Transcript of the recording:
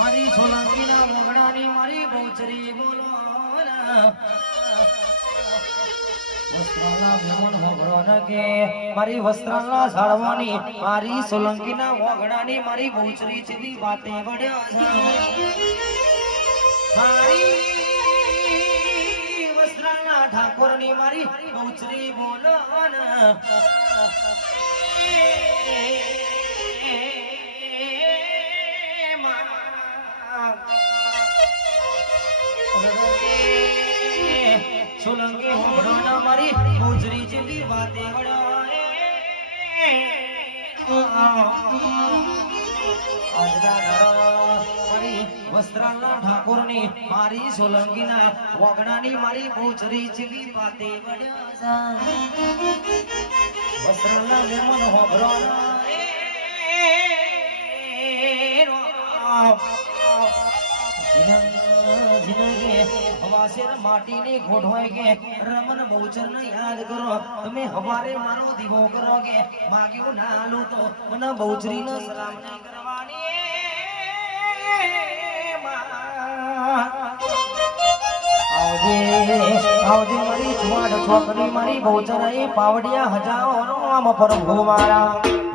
મારી સોલંકીના મોગણાની મારી બહુચરી બોલો ન મારી વસ્ત્રાલા ઝાડવાની, મારી સોલંકીના મોગણાની મારી બહુચરી જેવી વાતે વડ્યા છે. મારી વસ્ત્રાલા ઠાકોરની મારી બહુચરી બોલો સોલંકી હોભળો ન મારી ઠાકોરની મારી સોલંકીના વગડાની મારી બહુચરી જેવી વડ્યા વસ્ત્રાલના મેમન હવાસેર માટીની ગોઠવાય રમન બહુચર યાદ કરો, તમે હવારે મારો દીવો કરો કે, માગ્યું તો મને બહુચરી નો સલામ નહીં કરવાની. આવજે મારી છોકરી, મારી બહુચર એ પાવડિયા હજારો આમ પ્રભુ મારા